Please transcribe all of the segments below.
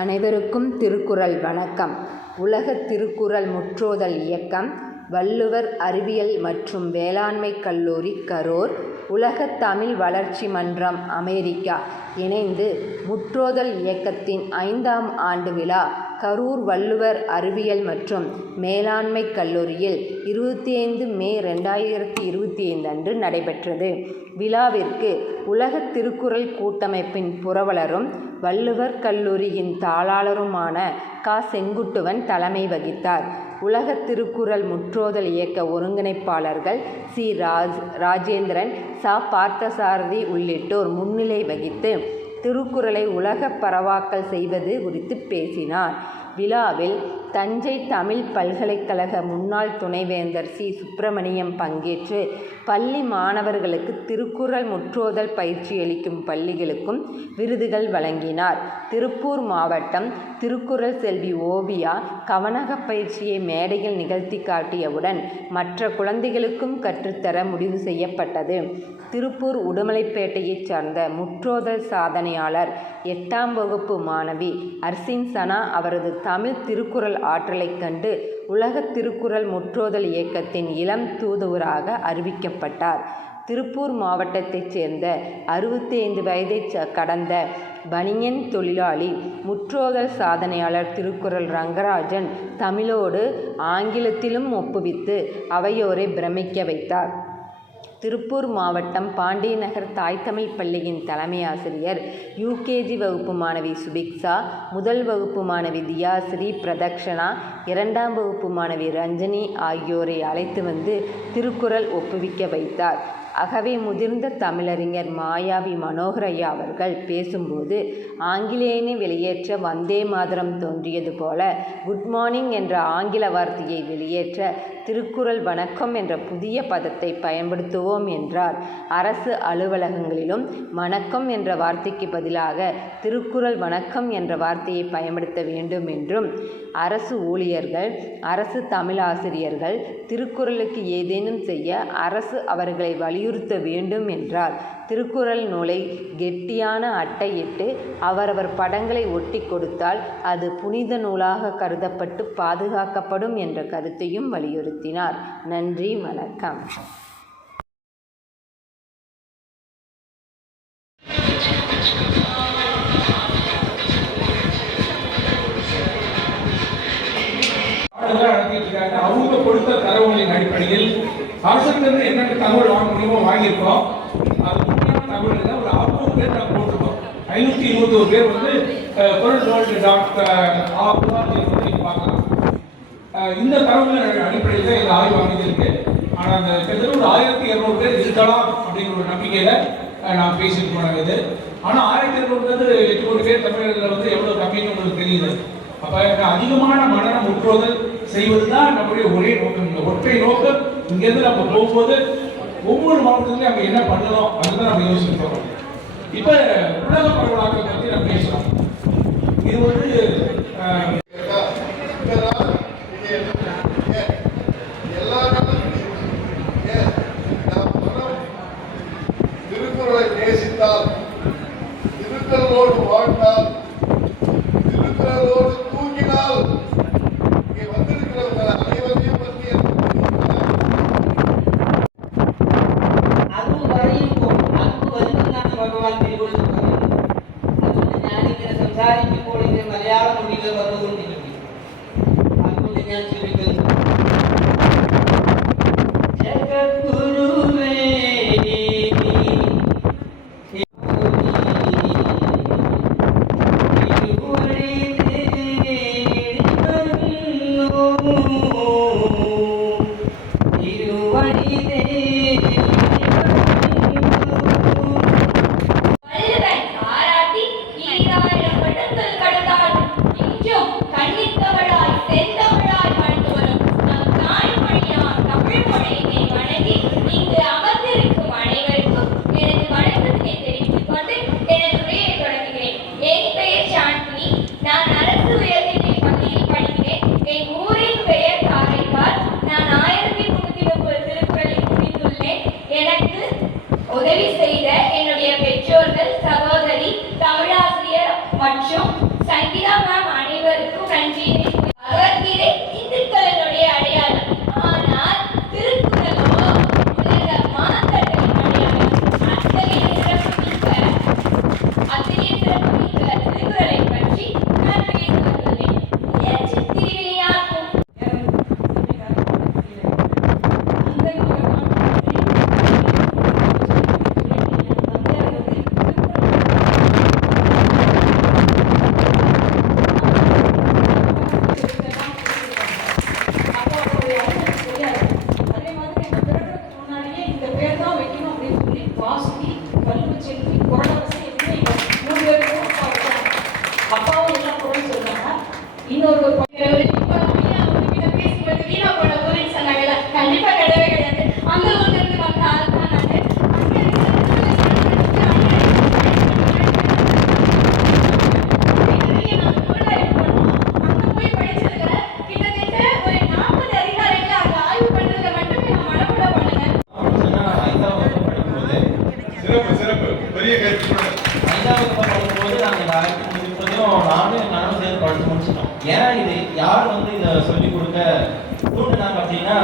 அனைவருக்கும் திருக்குறள் வணக்கம். உலக திருக்குறள் முற்றோதல் இயக்கம், வள்ளுவர் அறிவியல் மற்றும் வேளாண்மை கல்லூரி கரூர், உலகத் தமிழ் வளர்ச்சி மன்றம் அமெரிக்கா இணைந்து முற்றோதல் இயக்கத்தின் 5ஆம் ஆண்டு விழா கரூர் வள்ளுவர் அறிவியல் மற்றும் மேலாண்மை கல்லூரியில் 25 மே 2025 அன்று நடைபெற்றது. விழாவிற்கு உலகத் திருக்குறள் கூட்டமைப்பின் புரவலரும் வள்ளுவர் கல்லூரியின் தாளாளருமான க. செங்குட்டுவன் தலைமை வகித்தார். உலகத் திருக்குறள் முற்றோதல் இயக்க ஒருங்கிணைப்பாளர்கள் சி. ராஜேந்திரன், ச. பார்த்தசாரதி உள்ளிட்டோர் முன்னிலை வகித்து திருக்குறளை உலகப் பரவாக்கல் செய்வது குறித்து பேசினார். விழாவில் தஞ்சை தமிழ் பல்கலைக்கழக முன்னாள் துணைவேந்தர் சி. சுப்பிரமணியம் பங்கேற்று பள்ளி மாணவர்களுக்கு திருக்குறள் முற்றோதல் பயிற்சியளிக்கும் பள்ளிகளுக்கும் விருதுகள் வழங்கினார். திருப்பூர் மாவட்டம் திருக்குறள் செல்வி ஓவியா கவனக பயிற்சியை மேடையில் நிகழ்த்தி காட்டியவுடன் மற்ற குழந்தைகளுக்கும் கற்றுத்தர முடிவு செய்யப்பட்டது. திருப்பூர் உடுமலைப்பேட்டையைச் சார்ந்த முற்றோதல் சாதனையாளர் 8ஆம் வகுப்பு மாணவி அர்சின் சனா அவரது தமிழ் திருக்குறள் ஆற்றலைக் கண்டு உலகத் திருக்குறள் முற்றோதல் இயக்கத்தின் இளம் தூதுவராக அறிவிக்கப்பட்டார். திருப்பூர் மாவட்டத்தைச் சேர்ந்த 65 வயதை கடந்த பனியன் தொழிலாளி முற்றோதல் சாதனையாளர் திருக்குறள் ரங்கராஜன் தமிழோடு ஆங்கிலத்திலும் ஒப்புவித்து அவையோரை பிரமிக்க வைத்தார். திருப்பூர் மாவட்டம் பாண்டியநகர் தாய் தமிழ் பள்ளியின் தலைமை ஆசிரியர் யூகேஜி வகுப்பு மாணவி சுபிக்ஷா, முதல் வகுப்பு மாணவி தியாஸ்ரீ பிரதக்ஷனா, 2ஆம் வகுப்பு மாணவி ரஞ்சனி ஆகியோரை அழைத்து வந்து திருக்குறள் ஒப்புவிக்க வைத்தார். ஆகவே முதிர்ந்த தமிழறிஞர் மாயாவி மனோகரையா அவர்கள் பேசும்போது, ஆங்கிலேயனை வெளியேற்ற வந்தே மாதரம் தோன்றியது போல குட் மார்னிங் என்ற ஆங்கில வார்த்தையை வெளியேற்ற திருக்குறள் வணக்கம் என்ற புதிய பதத்தை பயன்படுத்துவோம் என்றார். அரசு அலுவலகங்களிலும் வணக்கம் என்ற வார்த்தைக்கு பதிலாக திருக்குறள் வணக்கம் என்ற வார்த்தையை பயன்படுத்த வேண்டும் என்றும், அரசு ஊழியர்கள், அரசு தமிழாசிரியர்கள் திருக்குறளுக்கு ஏதேனும் செய்ய அரசு அவர்களை வலியுறுத்த வேண்டும் என்றார். திருக்குறள் நூலை கெட்டியான அட்டையிட்டு அவரவர் படங்களை ஒட்டி கொடுத்தால் அது புனித நூலாக கருதப்பட்டு பாதுகாக்கப்படும் என்ற கருத்தையும் வலியுறுத்தினார். நன்றி, வணக்கம். அவங்க கொடுத்த தரவுகளின் அடிப்படையில் அரசுக்கு என்னென்ன தகவல் வாங்க முடியுமோ வாங்கியிருக்கோம். அது முக்கியமான தகவல் தான். ஒரு 600 பேர் நாங்கள் போட்டிருக்கோம். 521 பேர் வந்து பார்க்கலாம். இந்த தரவுகளின் அடிப்படையில் தான் இந்த ஆய்வு அமைஞ்சிருக்கு. ஆனால் அந்த கிட்டத்தட்ட ஒரு 1200 பேர் இருக்கலாம் அப்படிங்கிற ஒரு நம்பிக்கையில நான் பேசிட்டு போனது. ஆனால் 1200 8 கோடி பேர் தமிழர்கள் வந்து எவ்வளவு கம்மின்னு உங்களுக்கு தெரியுது. அப்ப அதிகமான மனநல முற்றோதல் செய்வதுதான் நம்முடைய ஒரே நோக்கம். இந்த ஒற்றை நோக்கம். இங்கிருந்து நம்ம போகும்போது ஒவ்வொரு மாவட்டத்திலையும் நம்ம என்ன பண்ணலாம் அதுதான் நம்ம யோசிக்கிறோம். இப்ப உலக பரவலாக்கத்தை பத்தி நம்ம பேசுறோம். இது வந்து திருக்குறளை நேசித்தால், திருக்குறளோடு வாழ்ந்தால், திருக்குறளோடு தூங்கினால் இங்கே வந்திருக்கிறவர்கள் அனைவரையும் பற்றி സംസാരിക്കുമ്പോൾ ഇതിന് മലയാള മൊഴികൾ വന്നുകൊണ്ടിരിക്കും. അതുകൊണ്ട് ഞാൻ ചോദിക്കുന്നു, ജഗദ്ഗുരുവേ உதவி செய்த என்னுடைய பெற்றோர்கள், சகோதரி, தமிழாசிரியர் மற்றும் சங்கீதா மேம் அனைவருக்கும் நன்றி. பகவத்கீதை இந்துக்களினுடைய அடையாளம். ஆனால் திருக்குறளோ உலக மாந்தர்களின் அடையாளம். அத்தகைய சிறப்புமிக்க திருக்குறளை பற்றி நான் பேச வந்துள்ளேன். முயற்சி திருவினையாக்கும். அப்பாவும் எல்லா பொருளும் சொன்னாங்க. இன்னொரு பேசும்போது வீணா போன ஊரின்னு சொன்னாங்கல்ல, கண்டிப்பா கிடையவே கிடையாது. அந்த ஊர்ல இருந்து வந்த ஆள் தான் நானு. அங்க போய் படிச்சதுல கிட்டத்தட்ட ஒரு 40 அதிகாரிகள் அங்க ஆய்வு பண்றதுல மட்டுமே நான் மனமுட பண்ணுனேன். சிறப்பு சிறப்பு பெரிய கருத்து. 5வது படிக்கும்போது நாங்கள் இந்த 1930 நானும் என் கணவன் சேர்ந்து படித்து முடிச்சிட்டோம். ஏன்னா இது யார் வந்து இதை சொல்லிக் கொடுக்க தூண்டினாங்க அப்படின்னா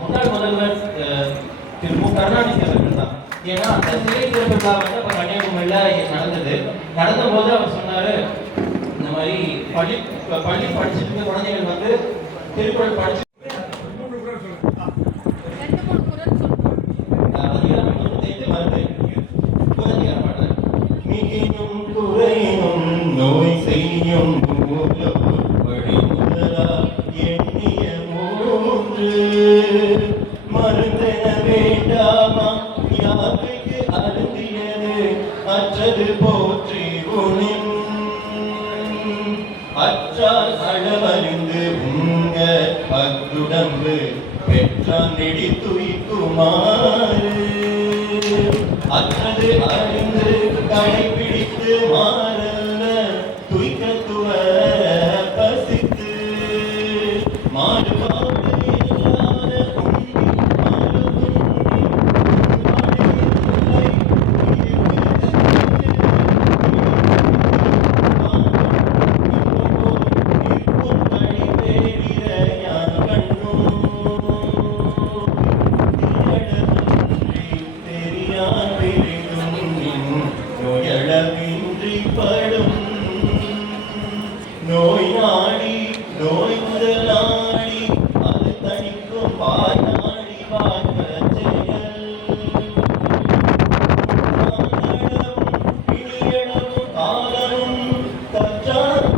முன்னாள் முதல்வர் திரு மு. கருணாநிதி அவர்கள் தான். ஏன்னா அந்த சிலை திறப்பு விழா வந்து அப்போ கன்னியாகுமரியில் நடந்தபோது அவர் சொன்னார், இந்த மாதிரி பள்ளி படிச்சுட்டு இருக்க குழந்தைகள் வந்து திருக்குறள் படிச்சு நோய் செய்யும் எண்ணிய மூன்று மருந்தென வேண்டாமா யாருக்கு அருந்தியது அற்றது போற்றி உனின் அற்றால் அளவறிந்து உங்க பத்துடம்பு பெற்றான் நெடி துய்க்குமாறு அற்றது அறிந்து கடைபிடித்து மாறல்ல துய்க்கத்துவ பசித்து மாறுபாடு இல்லாத நோய் நாடி நோய் முதலாடி அது தணிக்கும் பாய் நாடி பார்க்க செயல் இனியளவும் காலமும் கற்றார்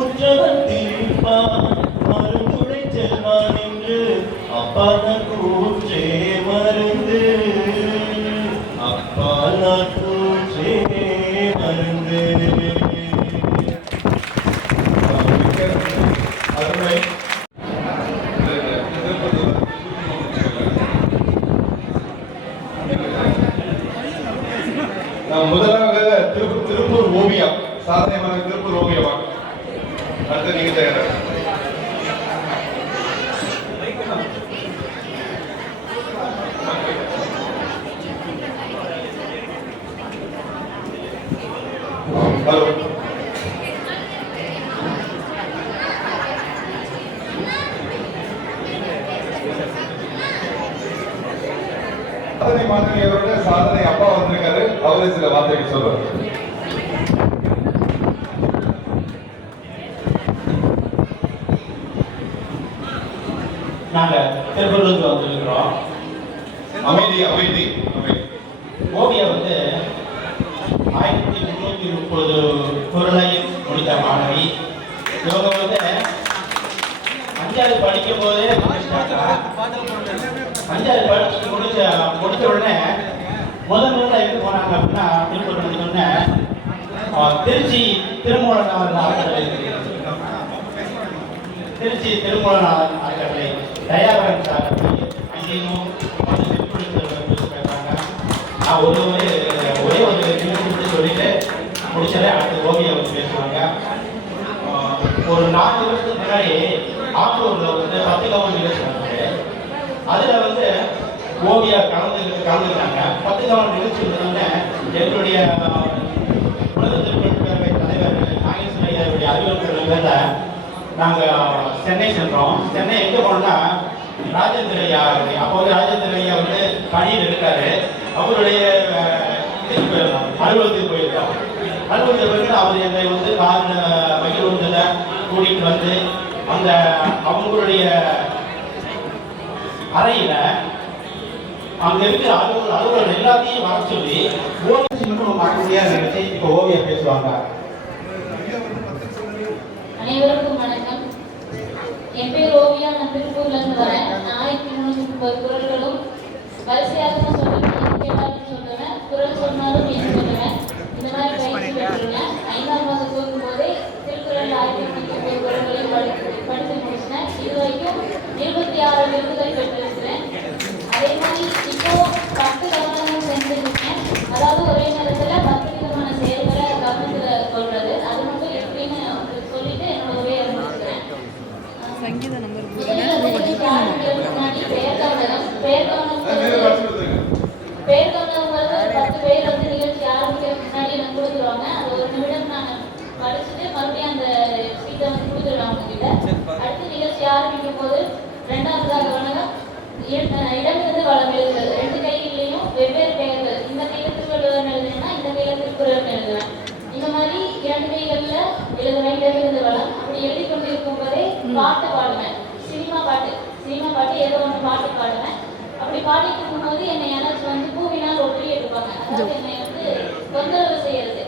உற்றவன் தீர்ப்பான் மருந்துடை செல்வான் என்று அப்பாத கூற்றே மருந்து அப்பால் கூற்றே மருந்து. அருமை. முதலாக திருப்பூர் ஓவியம் சாதனையான திருப்பூர் ஓவியமா அடுத்து நீங்க தயாரா? ஹலோ சாதனை மாணவியரோட சாதனை அப்பா வந்திருக்காரு, அவரே சில வார்த்தைகள் சொல்றாரு. நாங்க திருப்பூர்லேருந்து வந்திருக்கிறோம். அமைதி அமைதி அமைதி. ஓவியம் வந்து 1330 பொருளையும் முடித்த மாணவி. இவங்க வந்து 5வது படிக்கும் போதே 5வது படிச்சு முடிச்ச உடனே முதல்ல எங்கே போனாங்க அப்படின்னா திருப்பூர் உடனே திருச்சி திருமூலநாதர் அறக்கட்டளை, திருச்சி திருமூலநாதர் அறக்கட்டளை தயாபரன் சார் அங்கேயும் பேசுறாங்க. நான் ஒரே ஒரு நிமிஷம் சொல்லிட்டு முடிச்சதை அடுத்த ஓவியம் வந்து பேசுவாங்க. ஒரு 4 வருஷத்துக்கு முன்னாடி ஆத்தூரில் வந்து 10 கவனம் நிகழ்ச்சி நடந்தது. அதில் வந்து ஓவியா கலந்துருக்காங்க. 10 கவனம் நிகழ்ச்சி இருந்தோடனே எங்களுடைய உலக திருக்குறள் பேரவை தலைவர் நாகேஸ்வர ஐயாவுடைய அறிவுறுத்தல் பேரில் நாங்கள் சென்னை சென்றோம். சென்னை எங்கே போனோம்னா ராஜேந்திர ஐயா, அப்போ வந்து ராஜேந்திர ஐயா வந்து பணியில் இருக்காரு. அவருடைய இதுக்கு போயிருந்தோம், அலுவலகத்துக்கு போயிருக்கோம். அலுவலகத்தில் போயிட்டு அவர் என்னை வந்து மகிழ்வுந்தில் கூட்டிகிட்டு வந்து அந்த அவங்களுடைய அறையில் அங்கே இருக்கிற அலுவலர்கள் எல்லாத்தையும் வர சொல்லி ஓவியம் மறக்க முடியாத நிகழ்ச்சி. இப்போ ஓவியா பேசுவாங்க. அனைவருக்கும் வணக்கம். என் பேர் ஓவியா. நான் திருப்பூர்ல இருந்து வரேன். 1330 குரல்களும் வரிசையாக சொல்லுவேன், சொல்லுவேன், குரல் சொன்னாலும் நீங்க சொல்லுவேன். இந்த மாதிரி பயிற்சி பெற்றுள்ளேன். 5ஆம் வகுப்பு போகும்போதே திருக்குறள் 1330 குரல்களையும் படித்து முடிச்சிட்டேன். இது வரைக்கும் 26 விருதுகள் பெற்றிருக்கிறேன். அதே மாதிரி இப்போ 10 கவனங்கள் செஞ்சிருக்கேன். அதாவது ஒரே நேரத்துல 10 விதமான செயல்களை கவனத்துல கொள்றது. அது மட்டும் எப்படின்னு சொல்லிட்டு என்னோட உரையை முடிச்சுக்கிறேன். முன்னாடி பெயர்கவனம் 10 பேர் வந்து நிகழ்ச்சி ஆரம்பிக்கிறதுக்கு முன்னாடி எனக்கு கொடுத்துருவாங்க. அது 1 நிமிடம் நான் படிச்சுட்டு மறுபடியும் அந்த ஸ்பீக்கை வந்து கொடுத்துருவாங்க கிட்ட. அடுத்து நிகழ்ச்சி ஆரம்பிக்கும் போது 2ஆவதாக வணக்கம் இடமிருந்து வளம் எழுதுறது. 2 கையிலையும் வெவ்வேறு பெயர்கள். இந்த கையில திருவள்ளுவர் எழுதுனா இந்த கையில திருக்குறள் எழுதுவேன். இந்த மாதிரி 2 கைகள்ல எழுதுவேன். இடமிருந்து வளம். அப்படி எழுதி கொண்டிருக்கும் போதே பாட்டு பாடுவேன். சினிமா பாட்டு ஏதோ ஒன்று பாட்டு பாடுவேன். அப்படி பாடிட்டு இருக்கும்போது என்னை யாராச்சும் வந்து பூவினால் ஒற்றி எடுப்பாங்க. அதாவது என்னை வந்து தொந்தரவு செய்யறது.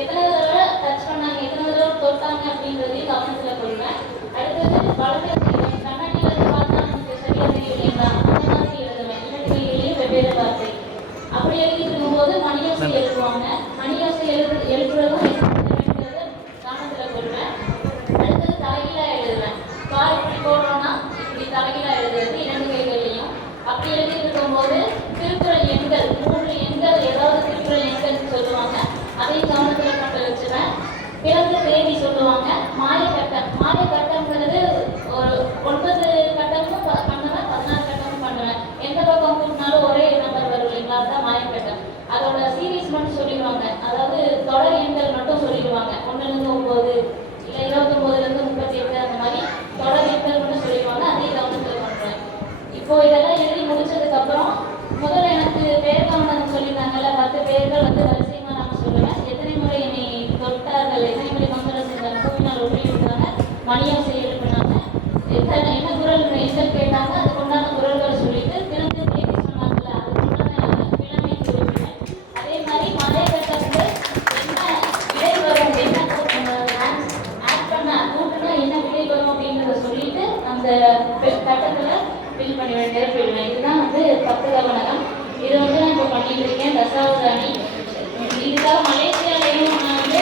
எத்தனை தடவை டச் பண்ணாங்க, எத்தனை தடவை தொட்டாங்க அப்படின்றதையும் கவனத்துல கொள்வேன். அடுத்தது வளர்ச்சி செய்வேன். கண்ணாடியில பார்த்தா நமக்கு சரியா தெரியலைங்களா, அந்த மாதிரி எழுதுவேன். 2 கையிலையும் வெவ்வேறு வார்த்தை. அப்படி எழுதிட்டு இருக்கும்போது மணியோசை எழுதுவாங்க. மணியோசை எழுதுறதும் கவனத்துல கொள்வேன். அடுத்தது தலைகீழா எழுதுவேன். கால் இப்படி போடுறோம்னா இப்படி தலைகீழா எழுதுறது 2 கைகளையும். அப்படி எழுதிட்டு இருக்கும்போது திருக்குறள் எண்கள் 3 எண்கள், ஏதாவது திருக்குறள் எண்கள் சொல்லுவாங்க. அதையும் கவனத்துல கொண்டு வச்சுவேன். பிறந்த தேதி சொல்லுவாங்க. மாயக்கட்டம்ங்கிறது ஒரு 9 கட்டமும் பண்ணுவேன், 16 கட்டமும் பண்ணுவேன். எந்த பக்கம் கூட்டினாலும் ஒரே நம்பர் வரும் இல்லைங்களா, அதுதான் மாயக்கட்டம். அதோட சீரீஸ் மட்டும் சொல்லிடுவாங்க. அதாவது தொடர் எண்கள் மட்டும் சொல்லிடுவாங்க. 1லேருந்து 9 இல்லை 29லேருந்து 38 அந்த மாதிரி தொடர் எண்கள் மட்டும் சொல்லிடுவாங்க. அதையும் கவனத்தில் பண்ணுவேன். இப்போ இதெல்லாம் எழுதி முடிச்சதுக்கு அப்புறம் முதல்ல எனக்கு பேர் கவனம் சொல்லியிருந்தாங்கல்ல, 10 பேர்கள் வந்து வரிசையமா நாம சொல்லுவேன். எத்தனை முறை என்னை தொட்டார்கள், எத்தனை முறை மங்களம் செஞ்சாங்க, பூவினால் ஒற்றி விட்டாங்க, மணியோசை எழுப்பினாங்க, என்ன குரல் எண்கள் கேட்டாங்க, அதுக்கு உண்டான குரல்கள் சொல்லிட்டு பிறந்த தேதி சொன்னாங்கல்ல, அதுக்குண்டான கிழமை குறிப்பிட்டேன். அதே மாதிரி மாயக்கட்டத்துக்கு என்ன விடை வரும், என்ன ஆட் பண்ண கூட்டுனா என்ன விடை வரும் அப்படின்றத சொல்லிட்டு அந்த கட்டத்துல ஃபில் பண்ணி நிரப்பிடுவேன். இதுதான் வந்து 10 கவனம். இது வந்து நான் இப்போ பண்ணிட்டு இருக்கேன். 10வது அணி. இதுக்காக மலேசியாலையும் நான் வந்து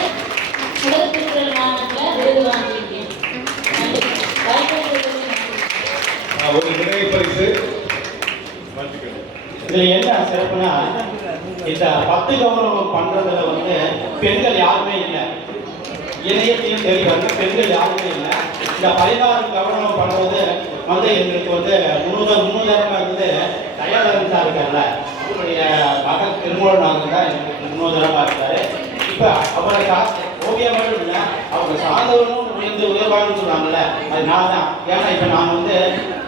உலக திருக்குறள் மாநாட்டில் விருது வாங்கியிருக்கேன். ஒரு நினைவு பரிசு. இதுல என்ன சிறப்புனா, இந்த 10 கவனம் பண்றதுல வந்து பெண்கள் யாருமே இல்லை. இணையத்தையும் தேடி வந்து பெண்கள் யாருமே இல்லை. இந்த 16 கவனம் பண்ணும்போது வந்து எங்களுக்கு வந்து முன்னுதாரணமா இருந்தது தயாளன் சார் இருக்கார்ல, அவருடைய மகன் திருமூலநாதன் தான் எங்களுக்கு முன்னுதாரணமா இருக்காரு. இப்போ அவரை ஓவியா மட்டும் இல்லை, அவங்க சார்ந்தவர்களும் உயர்வான்னு சொல்றாங்கல்ல, அது நான் தான். ஏன்னா இப்போ நான் வந்து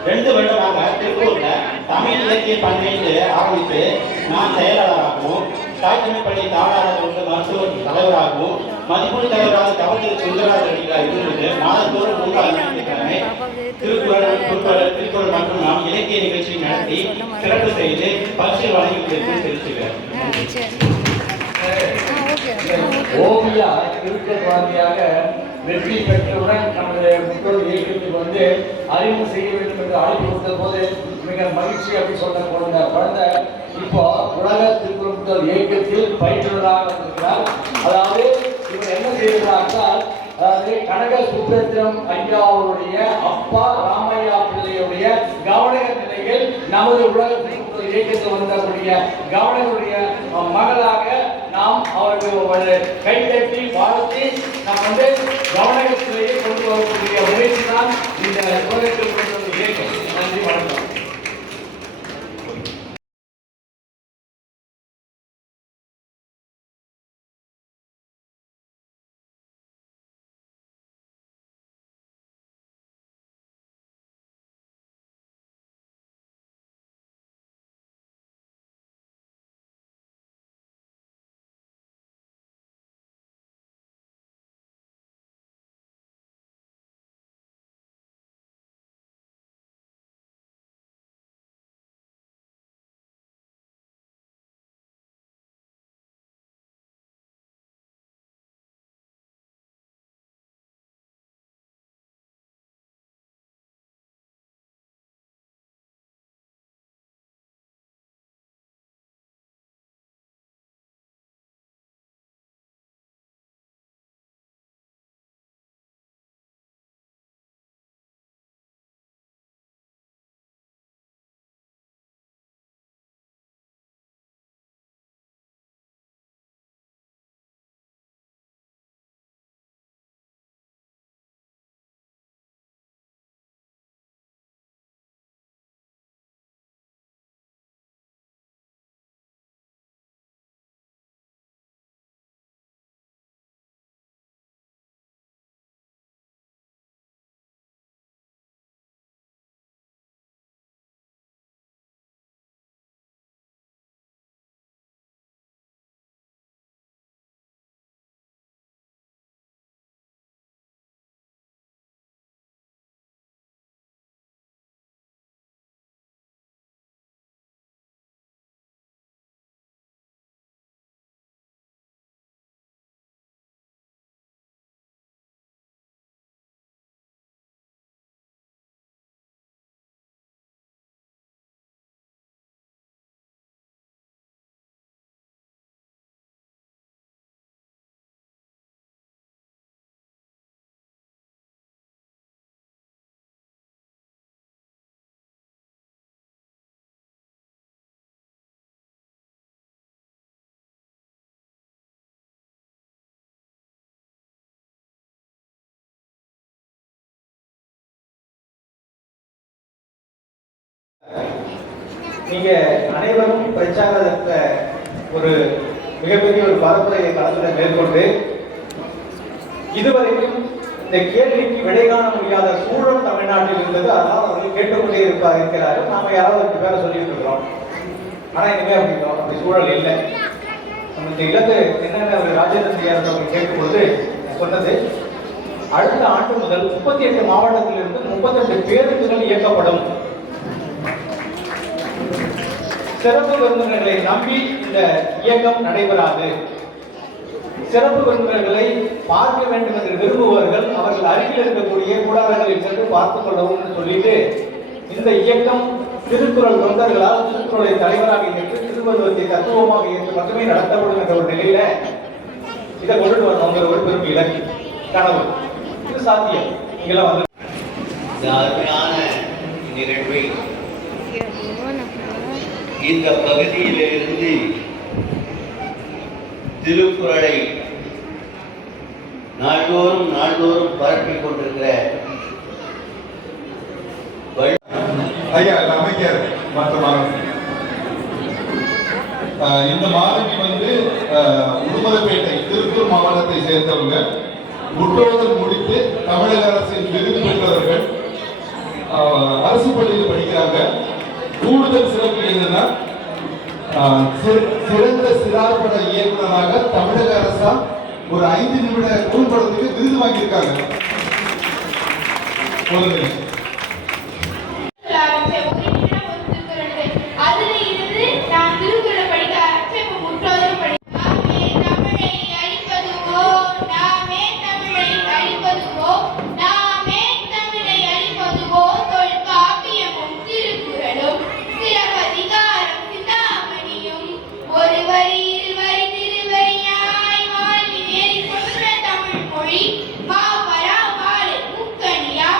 2 வருடமாக திருப்பூர்ல தமிழ் இலக்கிய பண்பைக்கு ஆரம்பித்து நான் செயலாளராகவும், தாய் தமிழ் பள்ளி தாளாளர் வந்து மருத்துவ தலைவராகவும், மதிப்பீடு தலைவராக தவத்தில் சுந்தரராஜ் அடிகளார் இருந்தது. மாதத்தோறும் 3ஆவது ஞாயிற்றுக்கிழமை திருக்குறள் மற்றும் நாம் இலக்கிய நிகழ்ச்சி நடத்தி சிறப்பு செய்து பரிசு வழங்கி தெரிவிச்சுக்கிறேன். ஓவியா திருக்குறள்வாதியாக வெற்றி பெற்றவுடன் நமது முன்னோர் இயக்கத்துக்கு வந்து அறிமுகம் செய்ய வேண்டும் என்று அழைப்பு கொடுத்த போது மிக மகிழ்ச்சி அப்படின்னு சொல்ல போன குழந்தை இப்போ உலக திருக்குறள் இயக்கத்தில் பயிற்றுவதாக இருக்கிறார். அதாவது இவர் என்ன செய்கிறார்கள், அதாவது கனக சுப்ரத்திரம் ஐயா அவருடைய அப்பா ராமையா பிள்ளையுடைய கவனக நிலையில் நமது உலக திருக்குறள் இயக்கத்தில் வந்தக்கூடிய கவனனுடைய மகளாக நாம் அவர்களுக்கு கைதட்டி வாழ்த்தி நாம் வந்து கவனகத்திலேயே கொண்டு வரக்கூடிய முயற்சி தான் இந்த உலக திருக்குறள் இயக்கம். நன்றி, வணக்கம். நீங்க அனைவரும் பிரச்சாரத்தை ஒரு மிகப்பெரிய ஒரு பரப்புரையை களத்தில் மேற்கொண்டு இதுவரைக்கும் இந்த கேள்விக்கு விடை காண முடியாத சூழல் தமிழ்நாட்டில் இருந்தது. அதனால் அவர்கள் கேட்டுக்கொண்டே இருக்கிறார்கள். நாம யாராவது 2 பேரை சொல்லிட்டு இருக்கிறோம். ஆனா இனிமே அப்படி சூழல் இல்லை. நமக்கு இலக்கு என்னென்ன ஒரு ராஜேந்திர செய்யார் அவர்கள் கேட்கும்பொழுது சொன்னது, அடுத்த ஆண்டு முதல் 38 மாவட்டத்திலிருந்து 32 பேருந்துகள் இயக்கப்படும். சிறப்பு விருந்தினர்களை நம்பி இந்த இயக்கம் நடைபெறாது. சிறப்பு விருந்தினர்களை பார்க்க வேண்டும் என்று விரும்புபவர்கள் அவர்கள் அருகில் இருக்கக்கூடிய கூடாரங்களில் சென்று பார்த்துக் கொள்ளவும் சொல்லிட்டு இந்த இயக்கம் திருக்குறள் தொண்டர்களால் திருக்குறளை தலைவராக ஏற்று திருவள்ளுவத்தை தத்துவமாக ஏற்று மட்டுமே நடத்தப்படும் என்ற ஒரு நிலையில இதை கொண்டு வரணும். ஒரு பெரும் இலக்கு கனவு, இது சாத்தியம். நீங்களாம் வந்து அருமையான நிகழ்வை இந்த பகுதியிலிருந்து திருக்குறளை நாள்தோறும் பரப்பிக் கொண்டிருக்கிற ஐயா அமைச்சர் மற்றும் இந்த மாணவி வந்து உடுமலைப்பேட்டை திருப்பூர் மாவட்டத்தை சேர்ந்தவங்க. முற்றோதல் முடித்து தமிழக அரசின் விருது பெற்றவர்கள். அரசு பள்ளியில் படிக்கிறாங்க. கூடுதல் சிறப்பு என்னன்னா, சிறந்த சிறார்பட இயக்குநராக தமிழக அரசா ஒரு 5 நிமிட குறும்படத்துக்கு விருது வாங்கியிருக்காங்க. அதுல இருந்து நான் திருக்குறளை படிக்க ஆரம்பிச்சேன். இப்ப முற்றோதல் நாமே தமிழை அழிப்பதுவோ நாமே தமிழை அழிப்பதுவோ நாமே தமிழை அழிப்பதுவோ தொல்காப்பியமும் திருக்குறளும் சிலப்பதிகாரம் சிந்தாமணியும் ஒரு வரி இருவரி திருவரியாய் வாழ்வி நேரி சொன்ன தமிழ் மொழி மாபரா வாழை முக்கணியா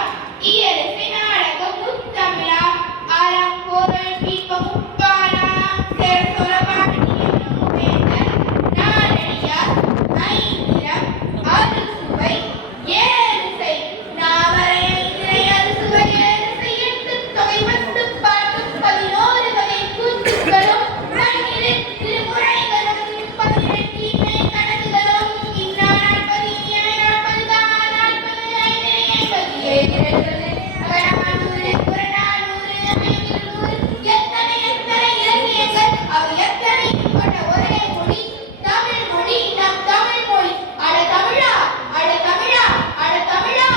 இயலிசை நாடகம் முத்தமிழா அறம் பொருள் தீபம் முப்பானா அறுசுவை ஏறுசை நாவரை ஐந்திரை அறுசுவை ஏறுசை 8 தொகை 10 பாட்டு 11 வகை கூத்துக்களும் 12 திருமுறைகளும் 18 இணை கணக்குகளும் இன்னா 40 இணை 40 தான் 40 ஐந்திரை 57 அகரானூறு புறநானூறு ஐநூறு எத்தனை இலக்கியங்கள் அவை எத்தனையும் கொண்ட ஒரே மொழி தமிழ் மொழி நம் தமிழ் மொழி. அட தமிழா அட தமிழா அட தமிழா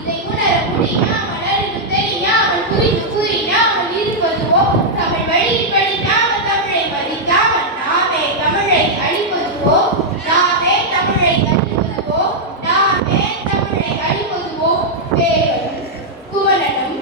இதை உணர முடியாமல் அறிந்து தெரியாமல் புரிந்து புரியாமல் இருப்பதுவோ தமிழ் வழியில் படிக்காமல் தமிழை மதிக்காமல் நாமே தமிழை அழிப்பதுவோ நாமே தமிழை அழிப்பதுவோ நாமே தமிழை அழிப்பதுவோ பேரும் குமரனும்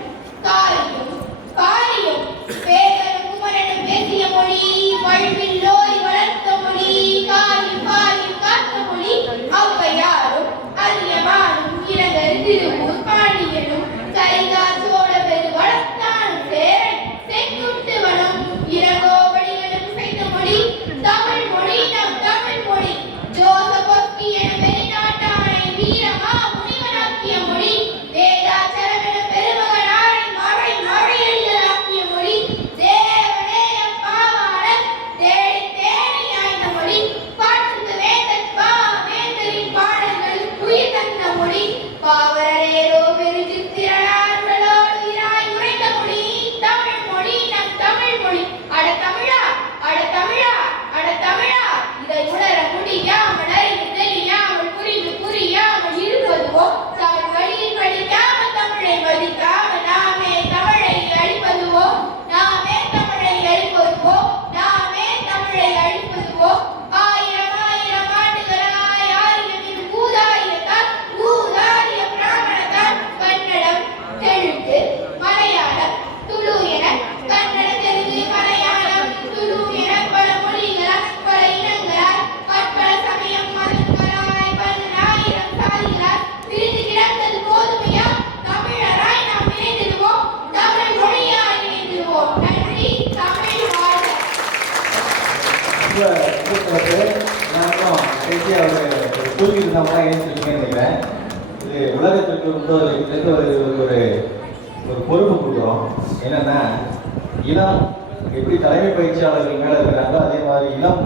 காரியம் காரியம் பேரும் குமரனும் பேசிய மொழி வாழ்வில் லோரி வளர்த்த மொழி காரியம் காரியம் காத்த மொழி ஔவையாரும் அதியமானும் இளங்கர் திருவூர் பாண்டியனும் சரிகா சோழ பெரு வளர்த்தானும் சேரன் செங்குட்டுவனும் இளங்கோவடிகளும் செய்த மொழி தமிழ் மொழி நம் தமிழ் மொழி. ஜோசபஸ்கி என வெளிநாட்டானை வீரமா முனிவனாக்கிய மொழி வேதாச்சலம் என பெருமகனானை மறை மறையடிகளாக்கிய மொழி தேவனேயம் பாவாணர் தேடி தேடி ஆய்ந்த மொழி பாட்டுக்கு வேந்தன் வேந்தரின் பாடல்கள் உயிர் தந்த மொழி பாவரரேரோ பெருஞ்சித்திரனார்களோடு இராய் உரைத்த மொழி தமிழ் மொழி நம் தமிழ் மொழி. அட தமிழா அட தமிழா அட தமிழா இதை உணர முடியாமல் அறிந்து தெரியாமல் புரிந்து புரியாமல் இருப்பதுவோ தமிழ் வழியில் படிக்காமல் தமிழை மதிக்காமல் நாமே தமிழை அழிப்பதுவோ நாமே தமிழை அழிப்பதுவோ நாமே தமிழை அழிப்பதுவோ. ஆயிரம் ஆயிரம் ஆண்டுகளாய் ஆயிரம் இது ஊதாரியத்தால் ஊதாரிய பிராமணத்தால் கன்னடம் தெலுங்கு மலையாளம் துளு என கன்னட தெலுங்கு மலையாளம் துளு என பல மொழிகளால் பல இனங்களால் பற்பல சமயம் மதங்களாய் 10,000 சாதிகளால் பிரிந்து கிடந்தது போதுமையா? தமிழராய் நாம் இணைந்திடுவோம், தமிழ் மொழியாய் இணைந்திடுவோம். நன்றி. தமிழ் வாழ்க. தூங்கிட்டு தான் நினைக்கிறேன். இது உலகத்திற்கு ஒரு ஒரு பொறுப்பு கொடுக்குறோம். என்னென்னா இளம் எப்படி தலைமை பயிற்சியாளர்கள் மேலே இருக்கிறாங்களோ அதே மாதிரி இளம்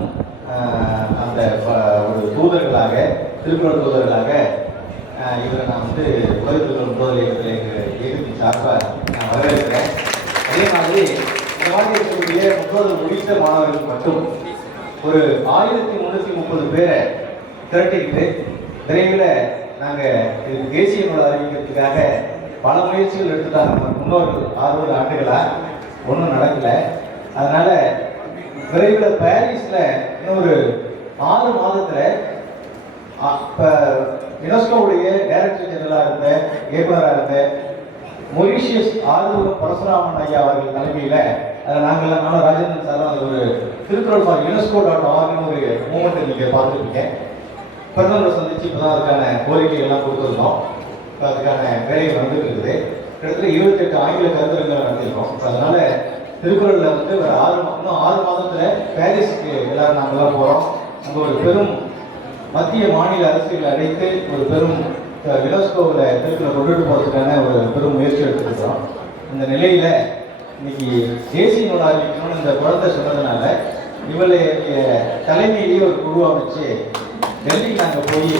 அந்த ஒரு தூதர்களாக, திருக்குறள் தூதர்களாக இவரை நான் வந்து உலக திருக்குறள் முதல் இயக்கத்தின் சார்பாக நான் வரவேற்கிறேன். அதே மாதிரி இந்த மாதிரி இருக்கக்கூடிய 30 முடித்த மாணவர்கள் மட்டும் ஒரு 1330 பேரை திரட்டிக்கிட்டு விரைவில் நாங்கள் இதுக்கு தேசிய நூல் அறிவிக்கிறதுக்காக பல முயற்சிகள் எடுத்துட்டாங்க. நம்ம முன்னோர்கள் 60 ஆண்டுகளாக ஒன்றும் நடக்கலை. அதனால் விரைவில் பாரிஸில் இன்னொரு 6 மாதத்தில் இப்போ யுனெஸ்கோவுடைய டைரக்டர் ஜெனரலாக இருந்த இயக்குநராக இருந்த மொரிஷியஸ் ஆறுமுகம் பரசுராமன் ஐயா அவர்கள் தலைமையில் அதில் நாங்கள் ராஜேந்திரன் சாரும் அது ஒரு திருக்குறள் ஃபார் UNESCO.org ஒரு மூமெண்ட் நீங்கள் பார்த்துருக்கீங்க. பிரதமரை சந்திச்சு இப்போ தான் அதுக்கான கோரிக்கைகள்லாம் கொடுத்துருந்தோம். இப்போ அதுக்கான வேலைகள் வந்துட்டு இருக்குது. கிட்டத்தட்ட 28 ஆங்கில கருத்தரங்களை நடத்திருக்கோம். அதனால திருக்குறளில் வந்து ஒரு 6 மாதத்தில் பாரிஸுக்கு எல்லாரும் நாங்கள்லாம் போகிறோம். அங்கே ஒரு பெரும் மத்திய மாநில அரசுகளை அழைத்து ஒரு பெரும் யுனெஸ்கோவில் திருக்குறளை கொண்டுட்டு போகிறதுக்கான ஒரு பெரும் முயற்சி எடுத்துருக்கிறோம். இந்த நிலையில் இன்னைக்கு தேசிய நூல் அறிவிக்கணும்னு இந்த குழந்தை சொன்னதுனால இவளுடைய தலைமையிலேயே ஒரு குழு அமைச்சு டெல்லிக்கு நாங்கள் போய்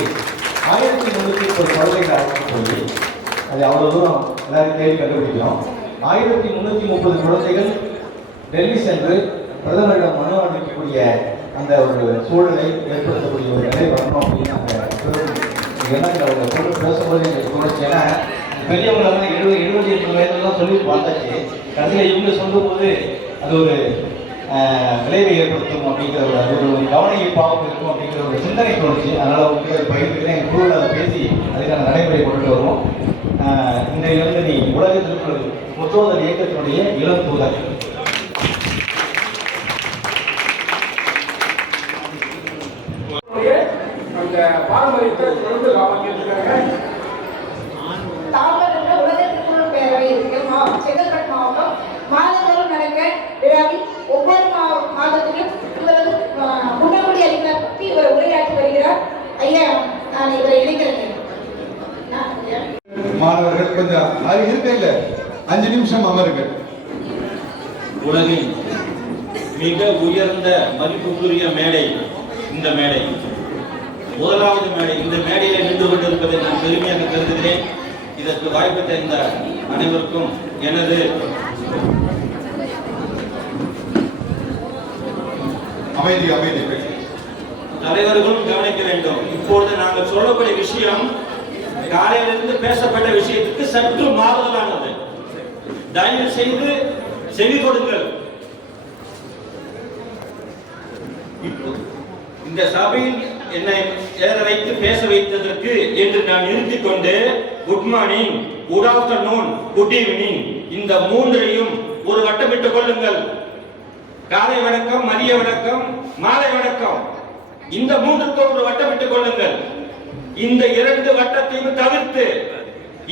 1330 குழந்தைகளை அழைச்சிட்டு போய் அது அவ்வளோ தூரம் எல்லாரும் தேடி கண்டுபிடிக்கிறோம். 1330 குழந்தைகள் டெல்லி சென்று பிரதமரிடம் மனு அளிக்கக்கூடிய அந்த ஒரு சூழலை ஏற்படுத்தக்கூடிய ஒரு நிலை வரணும் அப்படின்னு அந்த எண்ணங்கள் அவங்க பொருள் பேசும்போது எங்களுக்கு தோணுச்சு. ஏன்னா பெரியவங்களெல்லாம் 70-80 வயதுலாம் சொல்லி பார்த்தாச்சு. கடைசியில் இவங்க சொல்லும்போது அது ஒரு விளைவை ஏற்படுத்தும் அப்படிங்கிற ஒரு கவன ஈர்ப்பாகவும் இருக்கும் அப்படிங்கிற ஒரு சிந்தனை தோணுச்சு. அதனால் உங்களுக்கு பயிர்க்கிறேன் எங்கள் குழுவில் அதை பேசி அதுக்கான நடைமுறை கொண்டு வருவோம். இன்றையிலிருந்து நீ உலக திருக்குறள் முற்றோதல் இயக்கத்தினுடைய இளம் தூதர். அந்த பாரம்பரியத்தை தொடர்ந்து காப்பாற்றிருக்காங்க. தாம்பரம்ல உலக திருக்குறள் பேரவை இருக்கு. செங்கல்பட்டு மாவட்டம் மாதந்தோறும் நடக்க விழாவில் ஒவ்வொரு மாதத்திலும் இவரது முன்னோடி அறிஞர் பற்றி இவர் உரையாற்றி வருகிறார். ஐயா, நான் இவரை இணைக்கிறேன். மாணவர்கள் கொஞ்சம் அது இருக்கையில் 5 நிமிஷம் அமருங்க. உலகின் மிக உயர்ந்த மதிப்புக்குரிய மேடை இந்த மேடை, முதலாவது மேடை. இந்த மேடையில் நின்று கொண்டிருப்பதை நான் பெருமையாக கருதுகிறேன். இதற்கு வாய்ப்பு தந்த அனைவருக்கும் எனது அமைதி தலைவர்களும் கவனிக்க வேண்டும். இப்பொழுது நாங்கள் சொல்லக்கூடிய விஷயம் காலையிலிருந்து பேசப்பட்ட விஷயத்துக்கு சற்று மாறுதலானது. தயவு செய்து செவி கொடுங்கள். இந்த சபையில் என்னை ஏற வைத்து பேச வைத்ததற்கு என்று நான் நிறுத்திக் கொண்டு good morning, good afternoon, good evening இந்த மூன்றையும் ஒரு வட்டமிட்டுக் கொள்ளுங்கள். காலை வணக்கம், மதிய வணக்கம், மாலை வணக்கம், இந்த மூன்றுக்கு ஒரு வட்டமிட்டுக் கொள்ளுங்கள். இந்த 2 வட்டத்தையும் தவிர்த்து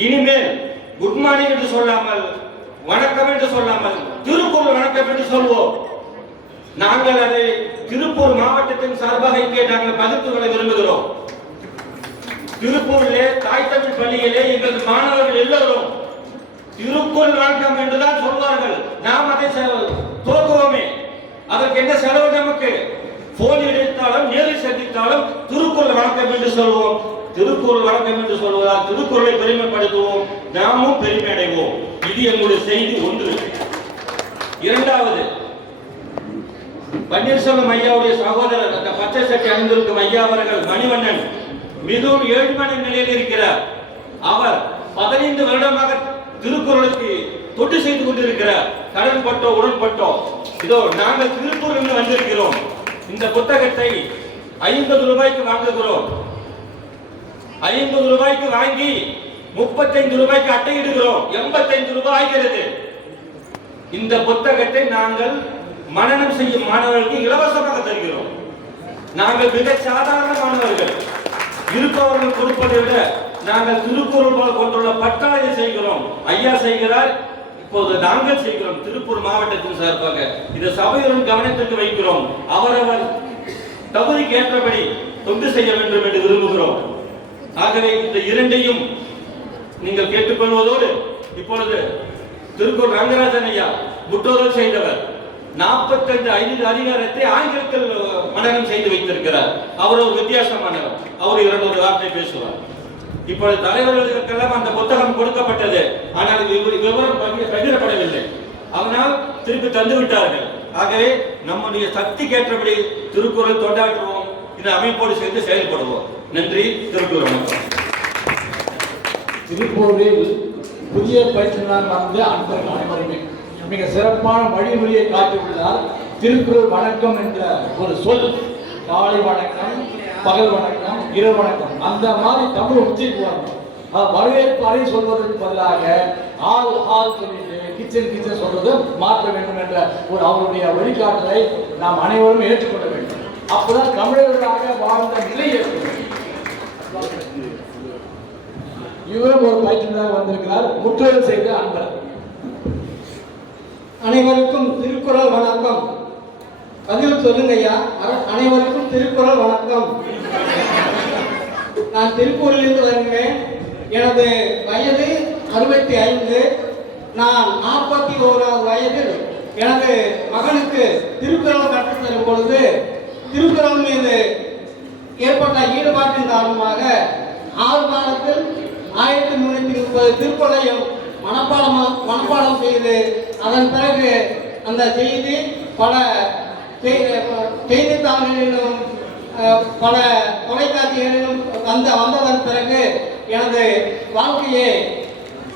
இனிமேல் குட் மார்னிங் என்று சொல்லாமல், வணக்கம் என்று சொல்லாமல் திருக்குறள் வணக்கம் என்று சொல்வோம். நாங்கள் அதை திருப்பூர் மாவட்டத்தின் சார்பாக இங்கே நாங்கள் பகிர்ந்து கொள்ள விரும்புகிறோம். திருப்பூரிலே தாய் தமிழ் பள்ளியிலே எங்கள் மாணவர்கள் எல்லோரும் திருக்குறள் வணக்கம் என்றுதான் சொல்வார்கள். நாம் அதை துவக்குவோமே, அதற்கு என்ன செலவு நமக்கு? போன் எடுத்தாலும் நேரில் சந்தித்தாலும் திருக்குறள் வணக்கம் என்று சொல்வோம். திருக்குறள் வணக்கம் என்று சொல்வதால் திருக்குறளை பெருமைப்படுத்துவோம், நாமும் பெருமை அடைவோம். இது எங்களுடைய செய்தி ஒன்று. இரண்டாவது, பன்னீர்செல்வம் ஐயாவுடைய சகோதரர் அந்த பச்சை சட்டை அணிந்திருக்கும் ஐயா அவர்கள் மணிவண்ணன் மிகவும் ஏழ்மையான நிலையில் இருக்கிறார். அவர் 15 வருடமாக திருக்குறளுக்கு தொட்டு செய்து கொண்டிருக்கிறார். கடன் பட்டோ உடன்பட்டோ இதோ நாங்கள் திருக்குறள் வந்திருக்கிறோம். இந்த புத்தகத்தை 50 ரூபாய்க்கு வாங்குகிறோம். 50 ரூபாய்க்கு வாங்கி 35 ரூபாய்க்கு அட்டையிடுகிறோம். 85 ரூபாய் ஆகிறது. இந்த புத்தகத்தை நாங்கள் மனனம் செய்யும் மாணவர்களுக்கு இலவசமாக தருகிறோம். நாங்கள் மிக சாதாரண மாணவர்கள், இருப்பவர்கள் கொடுப்பதை விட நாங்கள் திருக்குறள் கொண்டுள்ள பட்டாளை செய்கிறோம். ஐயா செய்கிறார், இப்போது நாங்கள் செய்கிறோம். திருப்பூர் மாவட்டத்தின் சார்பாக இந்த சபையுடன் கவனத்திற்கு வைக்கிறோம். அவரவர் தகுதிக்கு ஏற்றபடி தொண்டு செய்ய வேண்டும் என்று விரும்புகிறோம். ஆகவே இந்த இரண்டையும் நீங்கள் கேட்டுக்கொள்வதோடு இப்பொழுது திருக்குறள் ரங்கராஜன் ஐயா முற்றோதல் செய்தவர். 45 அதிகாரத்தை ஆங்கிலத்தில் மனனம் செய்து வைத்திருக்கிறார். அவர் ஒரு வித்தியாசமானவர். அவர் 200 வார்த்தை பேசுவார். இப்பொழுது தலைவர்களுக்கெல்லாம் அந்த புத்தகம் கொடுக்கப்பட்டது, ஆனால் விவரம் பகிரப்படவில்லை. அதனால் திருப்பி தந்து விட்டார்கள். ஆகவே நம்முடைய சக்திக்கேற்றபடி திருக்குறள் தொண்டாற்றுவோம், இந்த அமைப்போடு சேர்ந்து செயல்படுவோம். நன்றி. திருக்குறள் வணக்கம். திருப்பூரில் புதிய பயிற்சியாளர் வந்த அன்பர்கள் அனைவருமே மிக சிறப்பான வழிமொழியை காட்டியுள்ளார். திருக்குறள் வணக்கம் என்ற ஒரு சொல், காலை வணக்கம், பகல் வணக்கம், இரவு வணக்கம், அந்த மாதிரி தமிழ் உச்சரிப்பு வரவேற்பாரை சொல்வதற்கு பதிலாக ஆள் ஆள் சொல்லிட்டு கிச்சன் சொல்றது மாற்ற வேண்டும் என்ற ஒரு அவருடைய வழிகாட்டலை நாம் அனைவரும் ஏற்றுக்கொள்ள வேண்டும். அப்பதான் தமிழர்களாக வாழ்ந்த நிலை ஏற்படும். இவரும் ஒரு பயிற்சியாளராக வந்திருக்கிறார். முற்றோதல் செய்த அன்பர். அனைவருக்கும் திருக்குறள் வணக்கம். பதில் சொல்லுங்க ஐயா. அனைவருக்கும் திருக்குறள் வணக்கம். நான் திருப்பூரிலிருந்து வருகிறேன். எனது வயது 65. நான் 41வது வயதில் எனது மகனுக்கு திருக்குறள் கற்றுத்தரும் பொழுது திருக்குறள் மீது ஏற்பட்ட ஈடுபாட்டின் காரணமாக 6 மாதத்தில் 1330 திருக்குறளையும் மனப்பாடம் செய்து அதன் பிறகு அந்த செய்தி பல செய்தித்தாள்களிலும் பல தொலைக்காட்சிகளிலும் வந்ததன் பிறகு எனது வாழ்க்கையை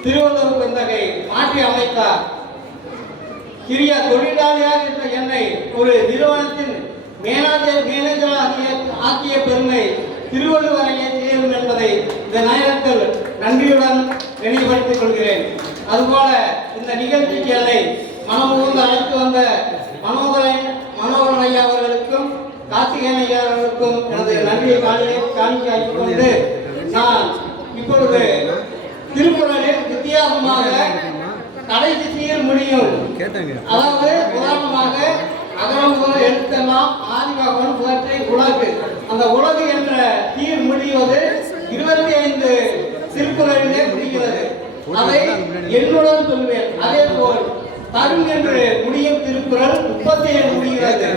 திருவள்ளுவர் பெருந்தகை மாற்றி அமைத்தார். சிறிய தொழிலாளியாக இருந்த என்னை ஒரு நிறுவனத்தின் மேனேஜராக ஆக்கிய பெருமை திருவள்ளுவரையே சேரும் என்பதை இந்த நேரத்தில் நன்றியுடன் நினைவுபடுத்திக் கொள்கிறேன். அதுபோல இந்த நிகழ்ச்சிக்கு என்னை மனமுகந்து அழைத்து வந்த மனோகரன் ஐயா அவர்களுக்கும் கார்த்திகேயன் ஐயா அவர்களுக்கும் எனது நன்றியை காணிக்கையாக்கிக் கொண்டு நான் இப்பொழுது திருக்குறளில் வித்தியாசமாக கடைசி சீர் முடியும், அதாவது உதாரணமாக அகரம் முதல் எழுத்தெல்லாம் ஆதிபகவன் புகற்றை உலகு, அந்த உலகு என்ற சீர் முடிவது 25 திருக்குறளிலே முடிகிறது. அதை என்னுடன் சொல்வேன். அதே போல் தரும் என்று முடியும் திருக்குறள் 37 முடிகிறது.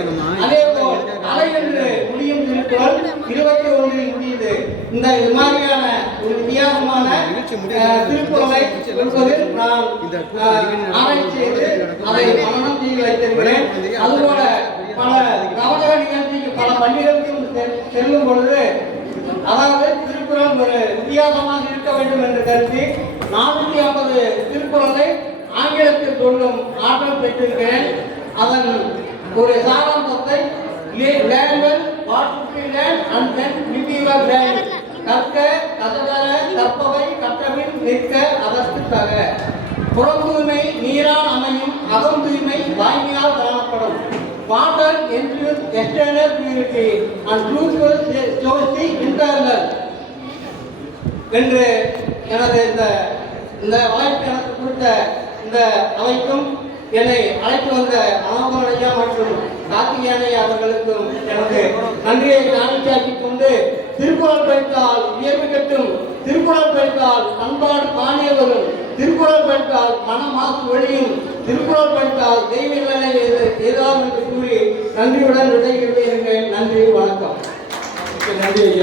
அதே போல் அலை என்று முடியும் திருக்குறள் 21 முடியுது. இந்த மாதிரியான ஒரு வித்தியாசமான திருக்குறளை சொல்வதில் நான் ஆராய்ச்சி செய்து அதை மனனம் செய்து வைத்திருக்கிறேன். அதுபோல பல நவநக நிகழ்ச்சிக்கு பல பள்ளிகளுக்கும் செல்லும் பொழுது அதாவது திருக்குறள் ஒரு வித்தியாசமாக இருக்க வேண்டும் என்று கருதி 450 திருக்குறளை ஆங்கிலத்தில் சொல்லும் ஆற்றல் பெற்றிருக்கிறேன். அதன் ஒரு சாராம்சத்தை கற்க கசடர கற்பவை கற்றபின் நிற்க அதற்கு தக. புறம் தூய்மை நீரால் அமையும், அகம் தூய்மை வாய்மையால் காணப்படும். Water external purity and truthful shows the internal என்று எனது இந்த வாய்ப்பு எனக்கு கொடுத்த இந்த அவைக்கும் என்னை அழைத்து வந்த மனோகரன் ஐயா மற்றும் கார்த்திகேயன் ஐயா அவர்களுக்கும் எனது நன்றியை காணிக்கையாக்கிக் கொண்டு திருக்குறள் படித்தால் உயர்வு கட்டும், திருக்குறள் படித்தால் பண்பாடு பாணிய வரும், திருக்குறள் படித்தால் மன மாசு ஒழியும், திருக்குறள் படித்தால் தெய்வ நிலை ஏதாவது என்று கூறி நன்றியுடன் விடைகிறேன். நன்றி, வணக்கம். நன்றி ஐயா.